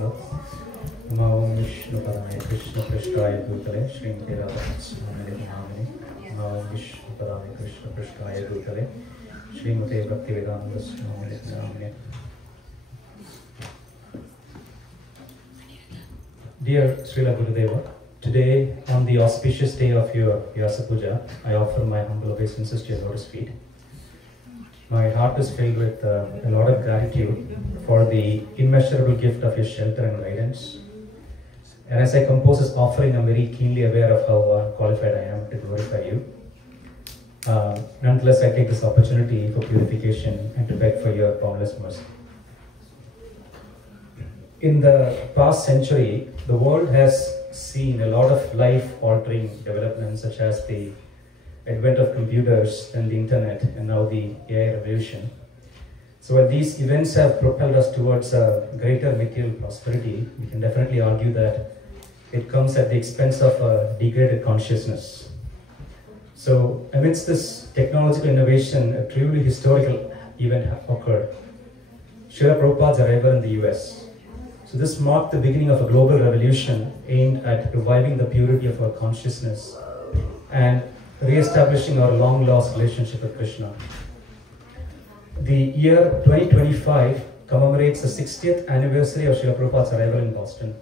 Namo Om Vishnu Padaya Krishna Prasthaya Bhutale Srimati Radhanath Swami Namini. Namo Om Vishnu Padaya Krishna Prasthaya Bhutale Srimati Bhaktivedanta Swami Namini. Dear Srila Gurudeva, today on the auspicious day of your Vyaspuja, I offer my humble obeisances to your lotus feet. My heart is filled with a lot of gratitude for the immeasurable gift of your shelter and guidance. And as I compose this offering, I'm very keenly aware of how qualified I am to glorify you. Nonetheless, I take this opportunity for purification and to beg for your boundless mercy. In the past century, the world has seen a lot of life-altering developments, such as the advent of computers and the internet, and now the AI revolution. So while these events have propelled us towards a greater material prosperity, we can definitely argue that it comes at the expense of a degraded consciousness. So amidst this technological innovation, a truly historical event occurred. Srila Prabhupada's arrival in the US. So this marked the beginning of a global revolution aimed at reviving the purity of our consciousness and re-establishing our long-lost relationship with Krishna. The year 2025 commemorates the 60th anniversary of Srila Prabhupada's arrival in Boston.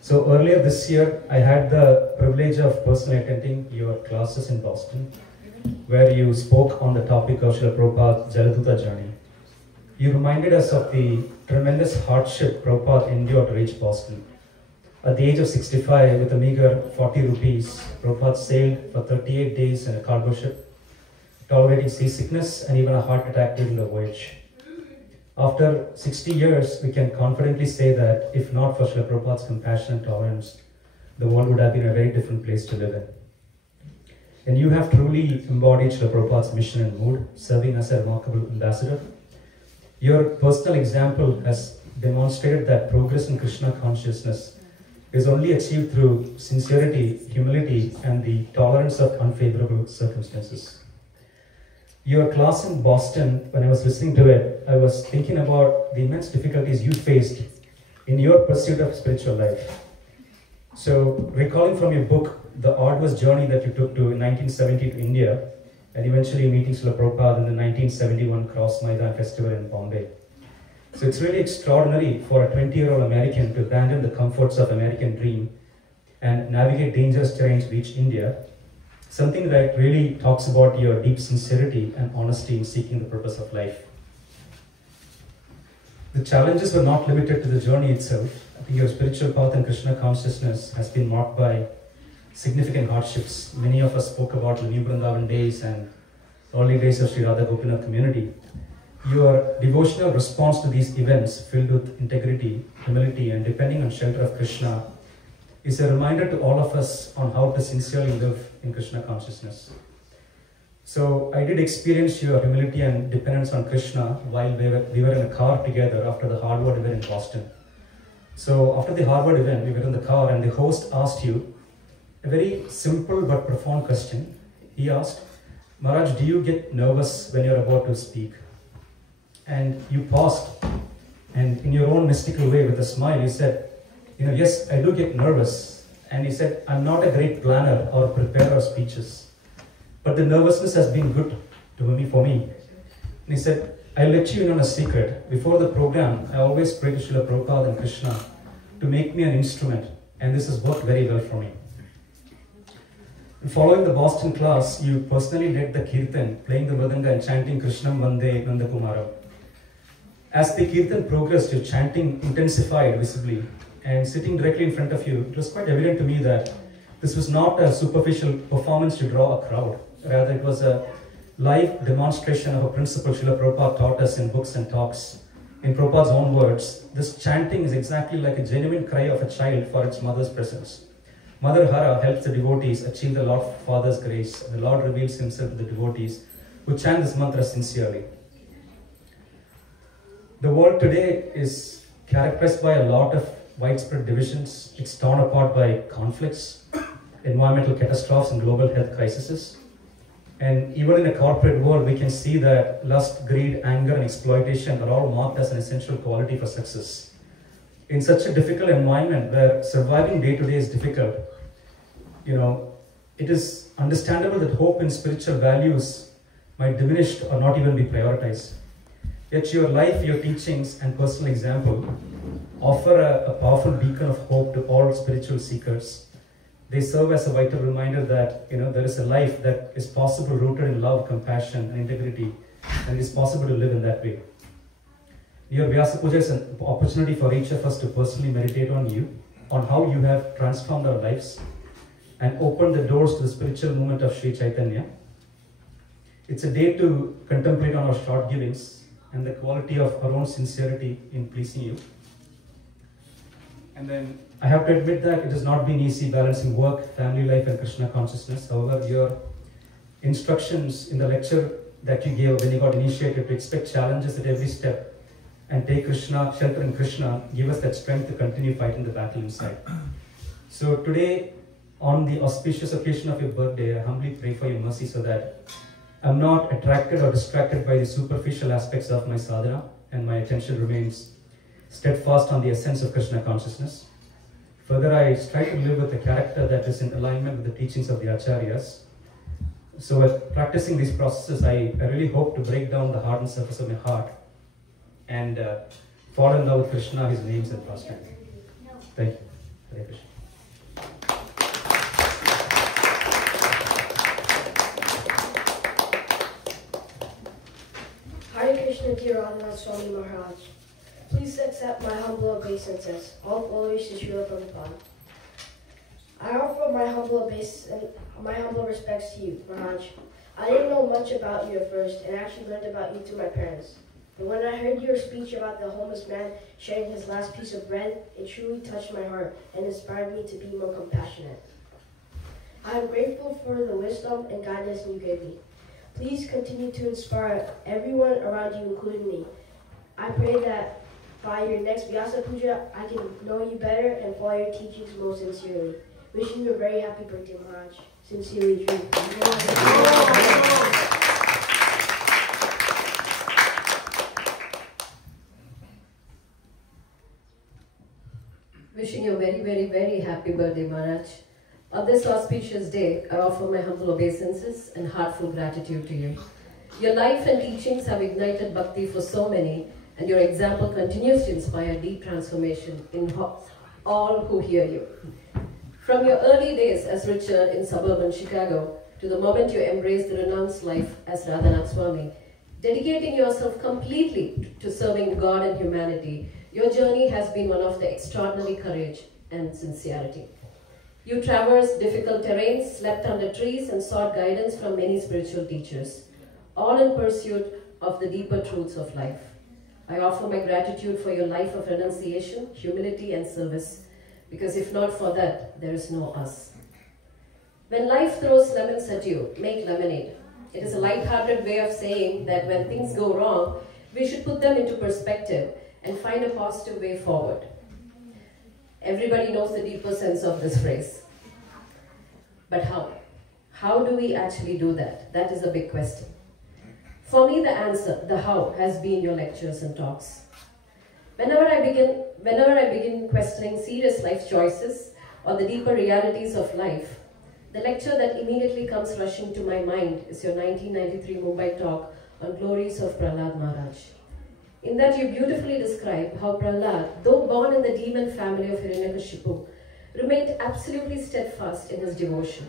So earlier this year, I had the privilege of personally attending your classes in Boston, where you spoke on the topic of Srila Prabhupada's Jaladuta journey. You reminded us of the tremendous hardship Prabhupada endured to reach Boston. At the age of 65, with a meager 40 rupees, Prabhupada sailed for 38 days in a cargo ship, tolerating seasickness and even a heart attack during the voyage. After 60 years, we can confidently say that if not for Srila Prabhupada's compassion and tolerance, the world would have been a very different place to live in. And you have truly embodied Srila Prabhupada's mission and mood, serving as a remarkable ambassador. Your personal example has demonstrated that progress in Krishna consciousness is only achieved through sincerity, humility, and the tolerance of unfavorable circumstances. Your class in Boston, when I was listening to it, I was thinking about the immense difficulties you faced in your pursuit of spiritual life. So, recalling from your book, the arduous journey that you took to in 1970 to India, and eventually meeting Srila Prabhupada in the 1971 Cross Maidan Festival in Bombay. So it's really extraordinary for a 20-year-old American to abandon the comforts of American dream and navigate dangerous terrain to reach India, something that really talks about your deep sincerity and honesty in seeking the purpose of life. The challenges were not limited to the journey itself. I think your spiritual path and Krishna consciousness has been marked by significant hardships. Many of us spoke about the New Vrindavan days and early days of Sri Radha Gopinath community. Your devotional response to these events, filled with integrity, humility, and depending on shelter of Krishna, is a reminder to all of us on how to sincerely live in Krishna consciousness. So I did experience your humility and dependence on Krishna while we were in a car together after the Harvard event in Boston. So after the Harvard event, we were in the car and the host asked you a very simple but profound question. He asked, Maharaj, do you get nervous when you're about to speak? And you paused, and in your own mystical way with a smile, you said, yes, I do get nervous. And he said, I'm not a great planner or preparer of speeches, but the nervousness has been good for me. And he said, I'll let you in on a secret. Before the program, I always pray to Srila Prabhupada and Krishna to make me an instrument, and this has worked very well for me. Following the Boston class, you personally led the kirtan, playing the mridanga and chanting Krishnam Vande Nandakumaram. As the kirtan progressed, your chanting intensified visibly, and sitting directly in front of you, it was quite evident to me that this was not a superficial performance to draw a crowd. Rather, it was a live demonstration of a principle Srila Prabhupada taught us in books and talks. In Prabhupada's own words, this chanting is exactly like a genuine cry of a child for its mother's presence. Mother Hara helps the devotees achieve the Lord Father's grace. The Lord reveals himself to the devotees who chant this mantra sincerely. The world today is characterized by a lot of widespread divisions. It's torn apart by conflicts, environmental catastrophes, and global health crises. And even in a corporate world, we can see that lust, greed, anger, and exploitation are all marked as an essential quality for success. in such a difficult environment where surviving day to day is difficult, it is understandable that hope and spiritual values might diminish or not even be prioritized. Yet your life, your teachings, and personal example offer a powerful beacon of hope to all spiritual seekers. They serve as a vital reminder that there is a life that is possible, rooted in love, compassion, and integrity, and it is possible to live in that way. Your Vyaspuja is an opportunity for each of us to personally meditate on how you have transformed our lives and opened the doors to the spiritual movement of Sri Chaitanya. It's a day to contemplate on our short givings and the quality of our own sincerity in pleasing you. And then I have to admit that it has not been easy balancing work, family life, and Krishna consciousness. However, your instructions in the lecture that you gave when you got initiated to expect challenges at every step and take Krishna, shelter in Krishna, give us that strength to continue fighting the battle inside. So today, on the auspicious occasion of your birthday, I humbly pray for your mercy so that I'm not attracted or distracted by the superficial aspects of my sadhana, and my attention remains steadfast on the essence of Krishna consciousness. Further, I strive to live with a character that is in alignment with the teachings of the Acharyas. So with practicing these processes, I really hope to break down the hardened surface of my heart and fall in love with Krishna, his names, and pastimes. Thank you. Hare Krishna. Hare Krishna, dear Radhanath Swami Maharaj. Please accept my humble obeisances. All glories to Srila Prabhupada. I offer my humble respects to you, Maharaj. I didn't know much about you at first, and actually learned about you through my parents. But when I heard your speech about the homeless man sharing his last piece of bread, it truly touched my heart and inspired me to be more compassionate. I am grateful for the wisdom and guidance you gave me. Please continue to inspire everyone around you, including me. I pray that by your next Vyaspuja, I can know you better and follow your teachings most sincerely. Wishing you a very happy birthday, Maharaj. Sincerely, Drew. Wishing you a very, very, very happy birthday, Maharaj. On this auspicious day, I offer my humble obeisances and heartfelt gratitude to you. Your life and teachings have ignited bhakti for so many, and your example continues to inspire deep transformation in all who hear you. From your early days as Richard in suburban Chicago to the moment you embraced the renounced life as Radhanath Swami, dedicating yourself completely to serving God and humanity, your journey has been one of the extraordinary courage and sincerity. You traversed difficult terrains, slept under trees, and sought guidance from many spiritual teachers, all in pursuit of the deeper truths of life. I offer my gratitude for your life of renunciation, humility, and service, because if not for that, there is no us. When life throws lemons at you, make lemonade. It is a light-hearted way of saying that when things go wrong, we should put them into perspective and find a positive way forward. Everybody knows the deeper sense of this phrase. But how? How do we actually do that? That is a big question. For me, the answer, the how, has been your lectures and talks. Whenever I begin questioning serious life choices or the deeper realities of life, the lecture that immediately comes rushing to my mind is your 1993 Mumbai talk on glories of Prahlad Maharaj. In that you beautifully describe how Prahlad, though born in the demon family of Hiranyakashipu, remained absolutely steadfast in his devotion,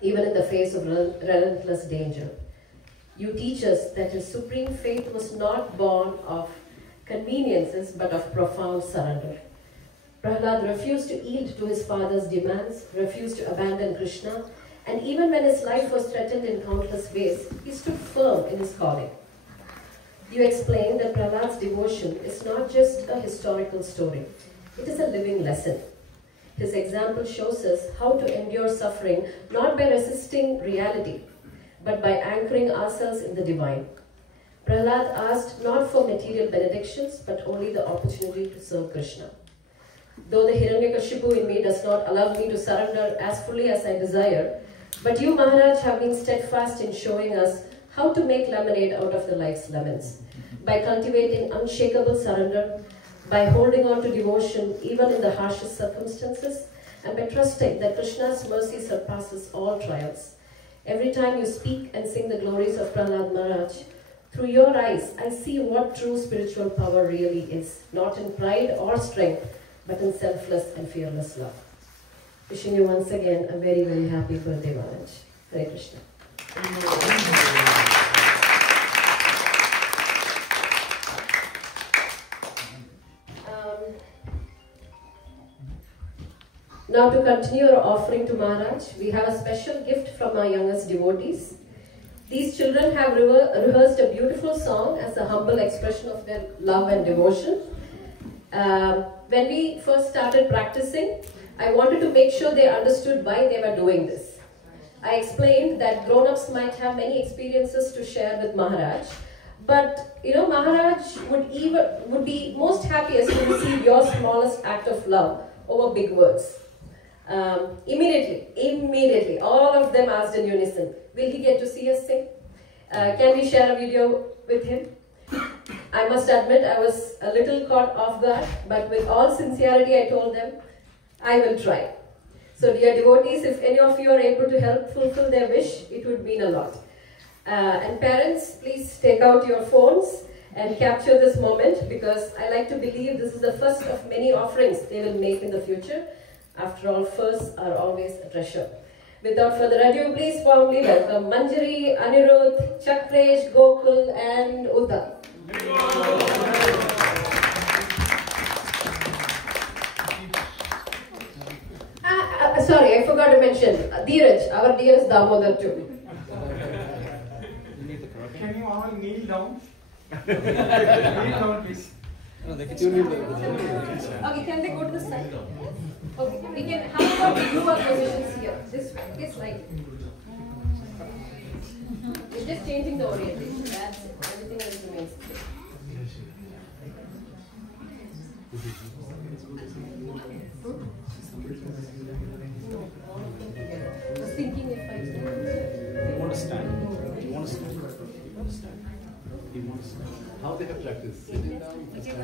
even in the face of relentless danger. You teach us that his supreme faith was not born of conveniences but of profound surrender. Prahlad refused to yield to his father's demands, refused to abandon Krishna, and even when his life was threatened in countless ways, he stood firm in his calling. You explain that Prahlad's devotion is not just a historical story, it is a living lesson. His example shows us how to endure suffering not by resisting reality, but by anchoring ourselves in the divine. Prahlad asked not for material benedictions, but only the opportunity to serve Krishna. Though the Hiranyakashipu in me does not allow me to surrender as fully as I desire, but you, Maharaj, have been steadfast in showing us how to make lemonade out of the life's lemons, by cultivating unshakable surrender, by holding on to devotion even in the harshest circumstances, and by trusting that Krishna's mercy surpasses all trials. Every time you speak and sing the glories of Prahlad Maharaj, through your eyes, I see what true spiritual power really is, not in pride or strength, but in selfless and fearless love. Wishing you once again a very, very happy birthday, Maharaj. Hare Krishna. Now to continue our offering to Maharaj, we have a special gift from our youngest devotees. These children have rehearsed a beautiful song as a humble expression of their love and devotion. When we first started practicing, I wanted to make sure they understood why they were doing this. I explained that grown-ups might have many experiences to share with Maharaj, but Maharaj would be most happiest to receive your smallest act of love over big words. Immediately, all of them asked in unison, will he get to see us sing? Can we share a video with him? I must admit I was a little caught off guard, but with all sincerity I told them, I will try. So dear devotees, if any of you are able to help fulfill their wish, it would mean a lot. And parents, please take out your phones and capture this moment, because I like to believe this is the first of many offerings they will make in the future. After all, firsts are always a treasure. Without further ado, please warmly welcome Manjari, Anirudh, Chakresh, Gokul and Uda. Sorry, I forgot to mention Dheeraj, our dearest Damodar too. Can you all kneel down? Kneel down, please. Okay, can they go to the side? Okay, we can. How about we do our positions here? This light. We're just changing the orientation. That's it. Everything else remains the same. I was thinking if I You want to stand? You want to stand? You want to stand? You want to stand? How they have practiced? Sitting down, stand.